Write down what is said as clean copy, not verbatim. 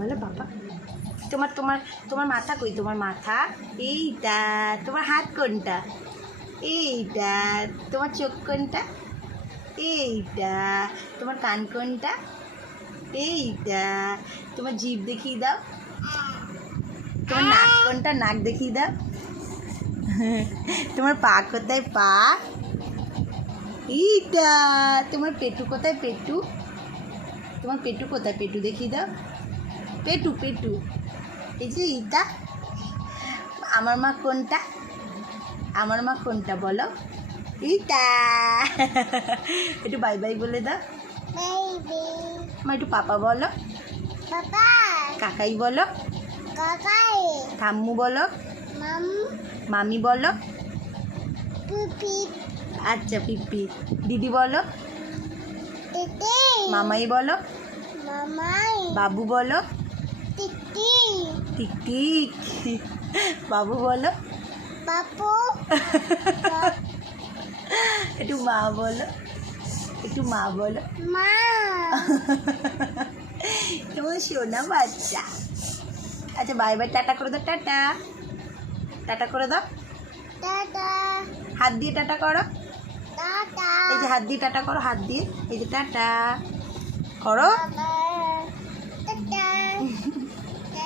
বলো বাবা। তোমার তোমার তোমার মাথা কই? তোমার মাথা এইটা। তোমার হাত কোনটা? এইটা। তোমার চোখ কোনটা? এইটা। তোমার কান কোনটা? এইটা। তোমার জিভ দেখিয়ে দাও। তোমার নাক কোনটা? নাক দেখিয়ে দাও। তোমার পা কোথায়? পা এইটা। তোমার পেটু কোথায়? পেটু। তোমার পেটু কোথায়? পেটু দেখিয়ে দাও। পেটু পেটু এই যে এইটা। আমার মা কোনটা? আমার মা কোনটা বলো? এইটা। একটু বাই বাই বলে দাও। মা একটু পাপা বলো। কাকাই বলো। ঠাম্মু বলো। মামি বলো। আচ্ছা পিপি। দিদি বলো। মামাই বলো। বাবু বলো। Tick tick. বাবু বলো। একটু মা বলো। একটু মা বলো। কেমন শোনা বাচ্চা। আচ্ছা বাই বাই টাটা করে দাও। টাটা টাটা করে দাও। হাত দিয়ে টাটা করো। এই যে হাত দিয়ে টাটা করো। হাত দিয়ে এই যে টাটা করো।